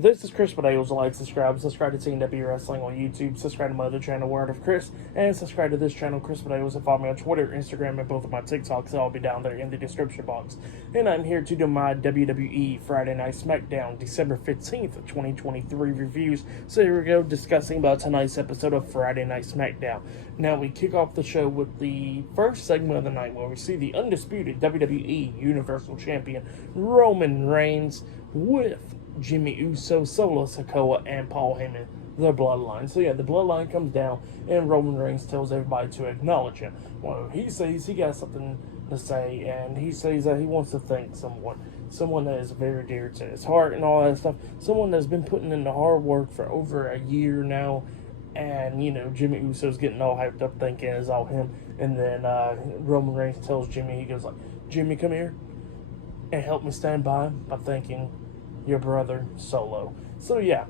This is Chris Bedales. Like, subscribe to TNW Wrestling on YouTube, subscribe to my other channel, Word of Chris, and subscribe to this channel, Chris Bedales, and follow me on Twitter, Instagram, and both of my TikToks. I'll be down there in the description box. And I'm here to do my WWE Friday Night SmackDown December 15th, 2023 reviews. So here we go, discussing about tonight's episode of Friday Night SmackDown. Now we kick off the show with the first segment of the night, where we see the undisputed WWE Universal Champion Roman Reigns with Jimmy Uso, Solo Sikoa, and Paul Heyman, the Bloodline. So yeah, the Bloodline comes down, and Roman Reigns tells everybody to acknowledge him. Well, he says he got something to say, and he says that he wants to thank someone that is very dear to his heart and all that stuff, someone that's been putting in the hard work for over a year now. And, Jimmy Uso's getting all hyped up thinking it's all him. And then Roman Reigns tells Jimmy, he goes like, Jimmy, come here and help me stand by thanking your brother Solo. So yeah,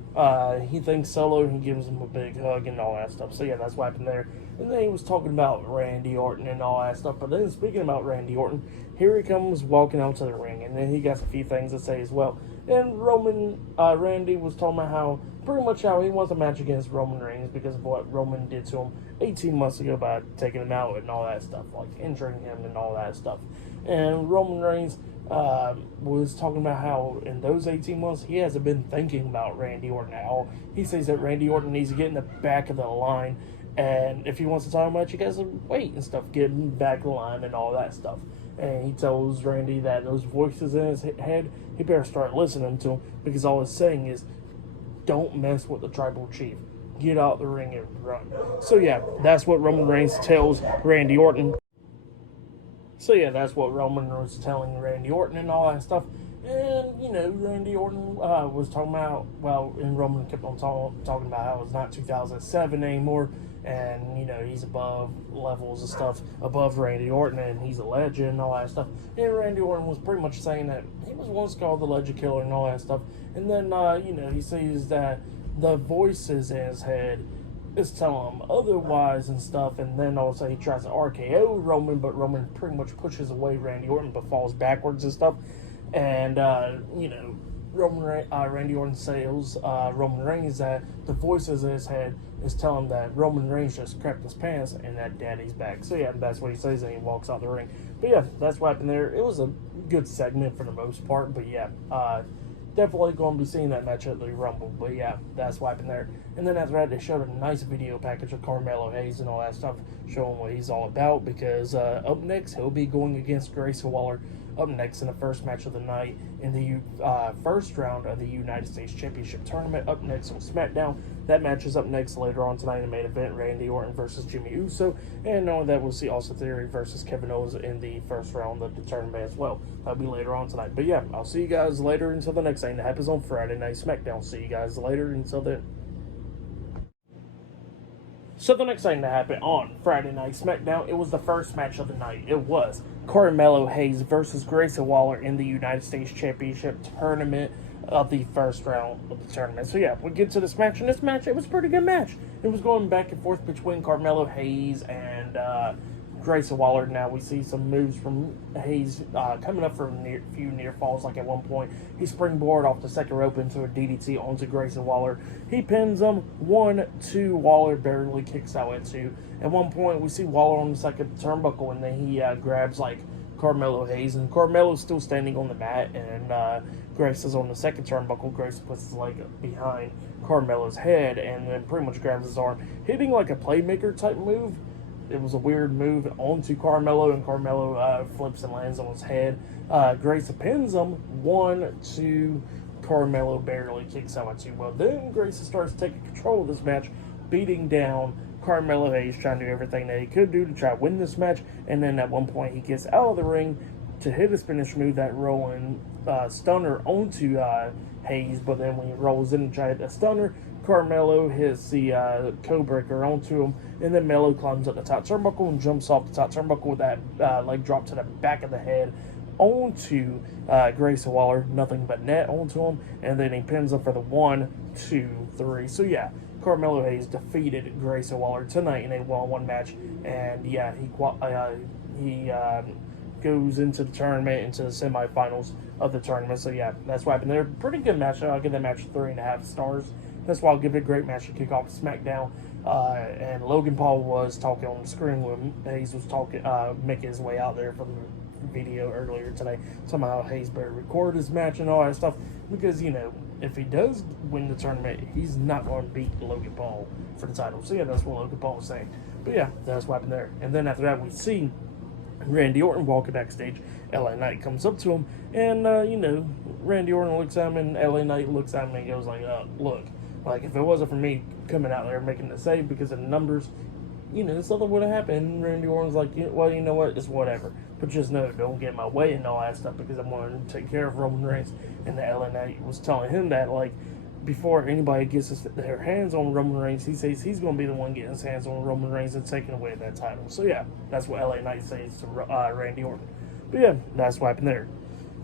he thanks Solo and he gives him a big hug and all that stuff. So yeah, that's what happened there. And then he was talking about Randy Orton and all that stuff. But then speaking about Randy Orton, here he comes walking out to the ring, and then he got a few things to say as well. And Randy was talking about how he wants a match against Roman Reigns because of what Roman did to him 18 months ago by taking him out and all that stuff, like injuring him and all that stuff. And Roman Reigns was talking about how in those 18 months he hasn't been thinking about Randy Orton at all. He says that Randy Orton needs to get in the back of the line, and if he wants to talk about you guys, wait and stuff, get in the back of the line and all that stuff. And he tells Randy that those voices in his head, he better start listening to them, because all it's saying is, don't mess with the tribal chief. Get out the ring and run. So yeah, that's what Roman Reigns tells Randy Orton. So yeah, that's what Roman was telling Randy Orton and all that stuff. And, Randy Orton was talking about, and Roman kept on talking about how it's not 2007 anymore. And, he's above levels of stuff, above Randy Orton, and he's a legend and all that stuff. And Randy Orton was pretty much saying that he was once called the Legend Killer and all that stuff. And then, he says that the voices in his head is telling him otherwise and stuff. And then also he tries to RKO Roman, but Roman pretty much pushes away Randy Orton but falls backwards and stuff. And, Randy Orton tells Roman Reigns that the voices in his head is telling him that Roman Reigns just crapped his pants and that daddy's back. So yeah, that's what he says, and he walks out the ring. But yeah, that's what happened there. It was a good segment for the most part, but yeah, definitely going to be seeing that match at the Rumble. But yeah, that's what happened there. And then after that, they showed a nice video package of Carmelo Hayes and all that stuff, showing what he's all about, because up next, he'll be going against Grayson Waller up next in the first match of the night in the first round of the United States Championship Tournament, up next on SmackDown. That match is up next later on tonight in the main event, Randy Orton versus Jimmy Uso. And knowing that, we'll see Austin Theory versus Kevin Owens in the first round of the tournament as well. That'll be later on tonight. But yeah, I'll see you guys later until the next thing that happens on Friday Night SmackDown. See you guys later until then. So the next thing that happened on Friday Night SmackDown, it was the first match of the night. It was Carmelo Hayes versus Grayson Waller in the United States Championship Tournament of the first round of the tournament. So yeah, we get to this match, and this match, it was a pretty good match. It was going back and forth between Carmelo Hayes and Grayson Waller. Now we see some moves from Hayes coming up from a few near falls. Like at one point, he springboard off the second rope into a DDT onto Grayson Waller. He pins him 1-2. Waller barely kicks out at 2. At one point, we see Waller on the second turnbuckle, and then he grabs like Carmelo Hayes, and Carmelo's still standing on the mat, and Grayson's on the second turnbuckle. Grayson puts his leg behind Carmelo's head and then pretty much grabs his arm, hitting like a playmaker type move. It was a weird move onto Carmelo, and Carmelo flips and lands on his head. Grayson pins him 1-2. Carmelo barely kicks out at 2. Well, then Grayson starts taking control of this match, beating down Carmelo Hayes, trying to do everything that he could do to try to win this match. And then at one point, he gets out of the ring to hit his finish move, that rolling stunner onto Hayes. But then when he rolls in and tries a stunner, Carmelo hits the code-breaker onto him, and then Melo climbs up the top turnbuckle and jumps off the top turnbuckle with that leg drop to the back of the head onto Grayson Waller, nothing but net onto him, and then he pins him for the 1-2-3. So yeah, Carmelo Hayes defeated Grayson Waller tonight in a 1-on-1 match, and yeah, he goes into the tournament, into the semifinals of the tournament. So yeah, that's what happened there. Pretty good match. I'll give that match 3.5 stars. That's why I'll give it a great match to kick off SmackDown. And Logan Paul was talking on the screen when Hayes was talking, making his way out there from the video earlier today, talking about how Hayes better record his match and all that stuff, because if he does win the tournament, he's not going to beat Logan Paul for the title. So yeah, that's what Logan Paul was saying. But yeah, that's what happened there. And then after that, we see Randy Orton walking backstage. LA Knight comes up to him, and Randy Orton looks at him, and LA Knight looks at him, and he goes like, "Look, like if it wasn't for me coming out there making the save because of the numbers, something would have happened." Randy Orton's like, "Well, you know what? It's whatever. But just know, don't get in my way and all that stuff because I'm going to take care of Roman Reigns." And the LA Knight was telling him that, like, before anybody gets their hands on Roman Reigns, he says he's going to be the one getting his hands on Roman Reigns and taking away that title. So yeah, that's what LA Knight says to Randy Orton. But yeah, that's what happened there.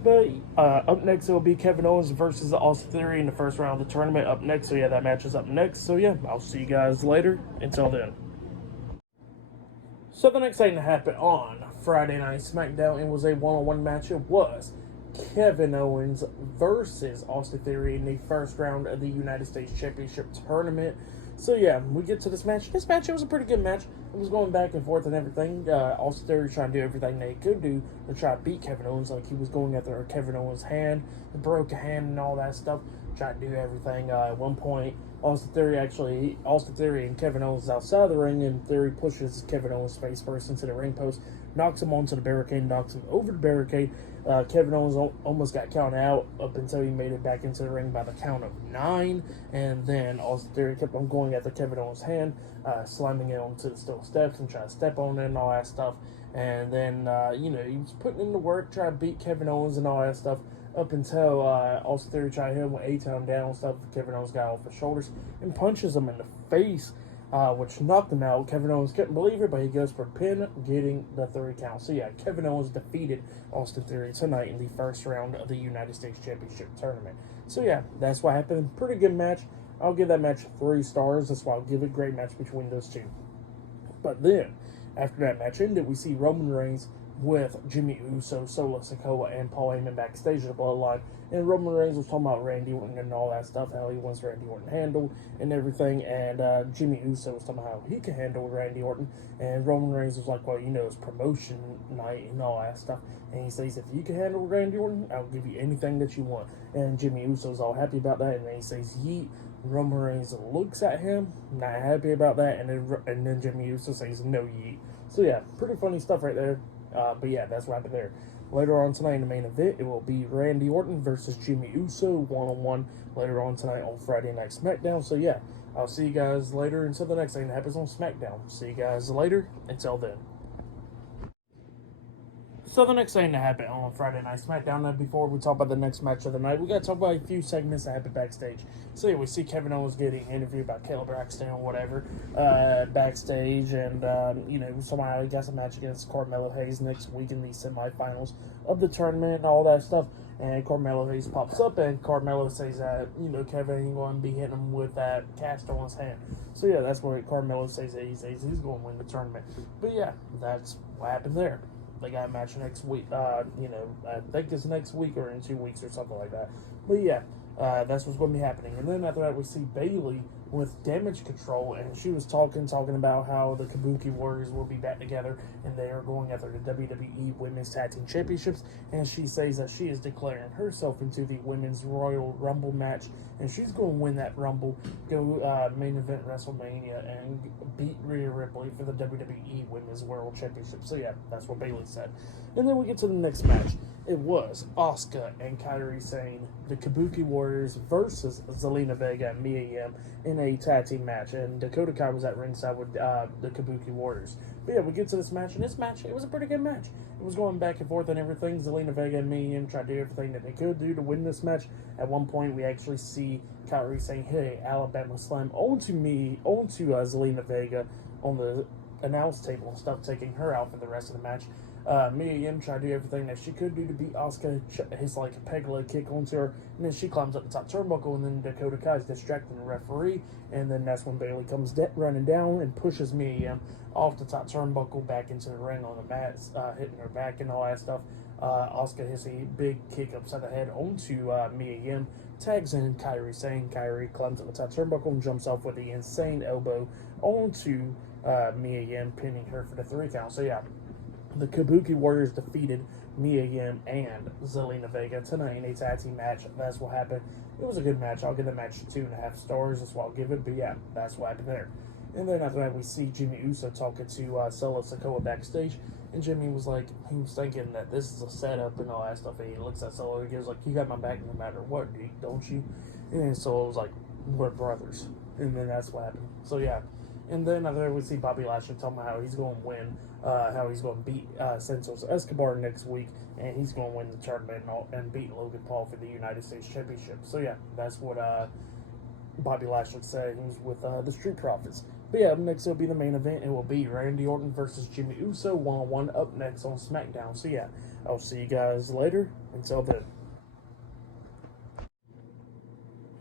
But up next, it'll be Kevin Owens versus Austin Theory in the first round of the tournament up next. So yeah, that match is up next. So yeah, I'll see you guys later. Until then. So the next thing that happened on Friday Night SmackDown, it was a one-on-one match. It was Kevin Owens versus Austin Theory in the first round of the United States Championship Tournament. So yeah, we get to this match. This match, it was a pretty good match. It was going back and forth and everything. Austin Theory trying to do everything they could do to try to beat Kevin Owens. Like, he was going after Kevin Owens' hand, the broken hand and all that stuff. Trying to do everything. At one point, Austin Theory and Kevin Owens is outside the ring, and Theory pushes Kevin Owens face first into the ring post, knocks him onto the barricade, knocks him over the barricade. Kevin Owens almost got counted out up until he made it back into the ring by the count of 9, and then Austin Theory kept on going after Kevin Owens' hand, slamming it onto the steel steps and trying to step on it and all that stuff. And then, he was putting in the work, trying to beat Kevin Owens and all that stuff, up until Austin Theory tried to hit him with A-Town down and stuff. Kevin Owens got off his shoulders and punches him in the face, which knocked him out. Kevin Owens couldn't believe it, but he goes for pin, getting the 3 count. So yeah, Kevin Owens defeated Austin Theory tonight in the first round of the United States Championship Tournament. So yeah, that's what happened. Pretty good match. I'll give that match 3 stars. That's why I'll give it a great match between those two. But then, after that match ended, we see Roman Reigns with Jimmy Uso, Solo Sikoa, and Paul Heyman backstage at the Bloodline. And Roman Reigns was talking about Randy Orton and all that stuff, how he wants Randy Orton handled and everything. And Jimmy Uso was talking about how he can handle Randy Orton. And Roman Reigns was like, well, it's promotion night and all that stuff. And he says, if you can handle Randy Orton, I'll give you anything that you want. And Jimmy Uso's all happy about that. And then he says, yeet. Roman Reigns looks at him, not happy about that. And then Jimmy Uso says, no yeet. So yeah, pretty funny stuff right there. But yeah, that's what happened there. Later on tonight in the main event, it will be Randy Orton versus Jimmy Uso one-on-one later on tonight on Friday Night SmackDown. So yeah, I'll see you guys later until the next thing that happens on SmackDown. See you guys later. Until then. So the next thing that happened on Friday Night SmackDown, now before we talk about the next match of the night, we got to talk about a few segments that happened backstage. So yeah, we see Kevin Owens getting interviewed by Caleb Braxton or whatever backstage, and somehow he got a match against Carmelo Hayes next week in the semifinals of the tournament and all that stuff. And Carmelo Hayes pops up, and Carmelo says that Kevin ain't going to be hitting him with that cast on his hand. So yeah, that's what Carmelo says. That he says he's going to win the tournament. But yeah, that's what happened there. They got a match next week. I think it's next week or in 2 weeks or something like that. But yeah, that's what's going to be happening. And then after that, we see Bayley with Damage Control, and she was talking about how the Kabuki Warriors will be back together, and they are going after the WWE Women's Tag Team Championships. And she says that she is declaring herself into the Women's Royal Rumble match, and she's going to win that Rumble, go main event WrestleMania, and beat Rhea Ripley for the WWE Women's World Championship. So yeah, that's what Bayley said. And then we get to the next match. It was Asuka and Kairi Sane, the Kabuki Warriors versus Zelina Vega and Mia Yim in a tag team match. And Dakota Kai was at ringside with the Kabuki Warriors. But yeah, we get to this match, and this match, it was a pretty good match. It was going back and forth and everything. Zelina Vega and Mia Yim tried to do everything that they could do to win this match. At one point, we actually see Kairi saying, hey, Alabama Slam onto Zelina Vega on the announce table and stuff, taking her out for the rest of the match. Mia Yim tried to do everything that she could do to beat Asuka. His like peg leg kick onto her, and then she climbs up the top turnbuckle, and then Dakota Kai's distracting the referee, and then that's when Bayley comes running down and pushes Mia Yim off the top turnbuckle back into the ring on the mat, hitting her back and all that stuff. Asuka hits a big kick upside the head onto Mia Yim, tags in Kairi Sane. Kairi climbs up the top turnbuckle and jumps off with the insane elbow onto Mia Yim, pinning her for the 3 count. So yeah, the Kabuki Warriors defeated Mia Yim and Zelina Vega tonight in a tag team match. That's what happened. It was a good match. I'll give the match 2.5 stars. That's what I'll give it. But yeah, that's what happened there. And then after that, we see Jimmy Uso talking to Solo Sikoa backstage. And Jimmy was like, he was thinking that this is a setup and all that stuff. And he looks at Solo and goes like, you got my back no matter what, don't you? And Solo was like, we're brothers. And then that's what happened. So yeah. And then after that, we see Bobby Lashley talking about how he's going to win, how he's going to beat Santos Escobar next week, and he's going to win the tournament and beat Logan Paul for the United States Championship. So yeah, that's what Bobby Lashley said. He was with the Street Profits. But yeah, up next it'll be the main event. It will be Randy Orton versus Jimmy Uso 1-on-1 up next on SmackDown. So yeah, I'll see you guys later. Until then.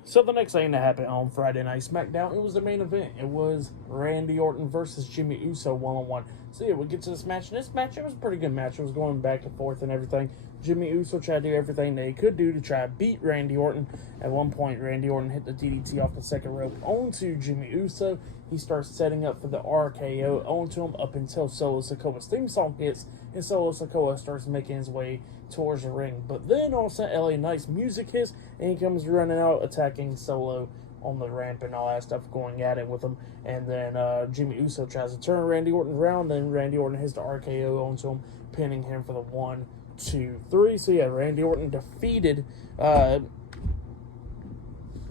So the next thing that happened on Friday Night SmackDown, it was the main event. It was Randy Orton versus Jimmy Uso 1-on-1. So yeah, we'll get to this match. And this match, it was a pretty good match. It was going back and forth and everything. Jimmy Uso tried to do everything that he could do to try to beat Randy Orton. At one point, Randy Orton hit the DDT off the second rope onto Jimmy Uso. He starts setting up for the RKO onto him up until Solo Sikoa's theme song hits, and Solo Sikoa starts making his way towards the ring. But then all of a sudden, LA Knight's music hits, and he comes running out, attacking Solo on the ramp and all that stuff, going at it with him. And then Jimmy Uso tries to turn Randy Orton around, then Randy Orton hits the RKO onto him, pinning him for the 1, 2, 3. So yeah, Randy Orton defeated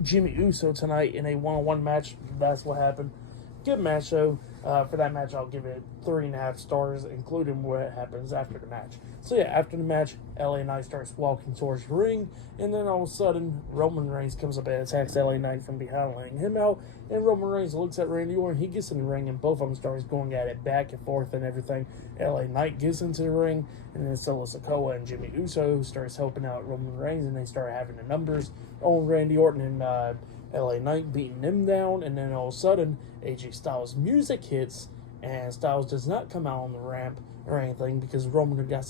Jimmy Uso tonight in a 1-on-1 match. That's what happened. Good match, though. For that match, I'll give it 3.5 stars, including what happens after the match. So yeah, after the match, LA Knight starts walking towards the ring, and then all of a sudden, Roman Reigns comes up and attacks LA Knight from behind, laying him out, and Roman Reigns looks at Randy Orton. He gets in the ring, and both of them starts going at it back and forth and everything. LA Knight gets into the ring, and then Solo Sikoa and Jimmy Uso starts helping out Roman Reigns, and they start having the numbers on Randy Orton and LA Knight beating him down, and then all of a sudden, AJ Styles' music hits, and Styles does not come out on the ramp or anything because Roman got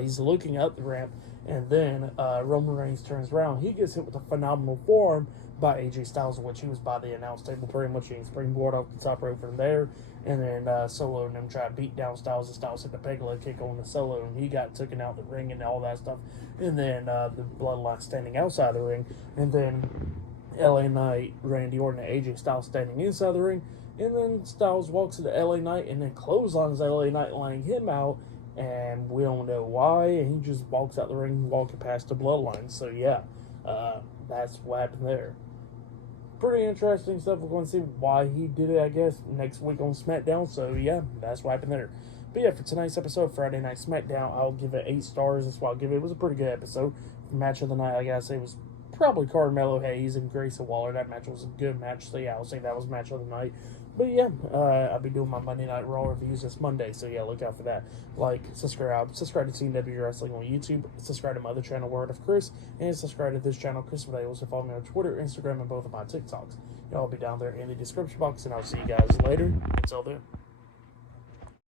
he's looking up the ramp, and then Roman Reigns turns around. He gets hit with a phenomenal forearm by AJ Styles, which he was by the announce table pretty much. He springboard off the top rope from there, and then Solo and them try to beat down Styles, and Styles hit the peg leg kick on the Solo, and he got taken out the ring and all that stuff. And then the Bloodline standing outside the ring, and then LA Knight, Randy Orton, and AJ Styles standing inside the ring. And then Styles walks into LA Knight and then clotheslines LA Knight, laying him out. And we don't know why. And he just walks out the ring, walking past the Bloodline. So yeah, that's what happened there. Pretty interesting stuff. We're going to see why he did it, I guess, next week on SmackDown. So yeah, that's what happened there. But yeah, for tonight's episode, Friday Night SmackDown, I'll give it 8 stars. That's what I'll give it. It was a pretty good episode. Match of the night, I gotta say, was probably Carmelo Hayes and Grayson Waller. That match was a good match. So yeah, I'll say that was match of the night. But yeah, I'll be doing my Monday Night Raw reviews this Monday. So yeah, look out for that. Like, subscribe to TNW Wrestling on YouTube. Subscribe to my other channel, Word of Chris. And subscribe to this channel, Chris Videos. So follow me on Twitter, Instagram, and both of my TikToks. Y'all be down there in the description box. And I'll see you guys later. Until then.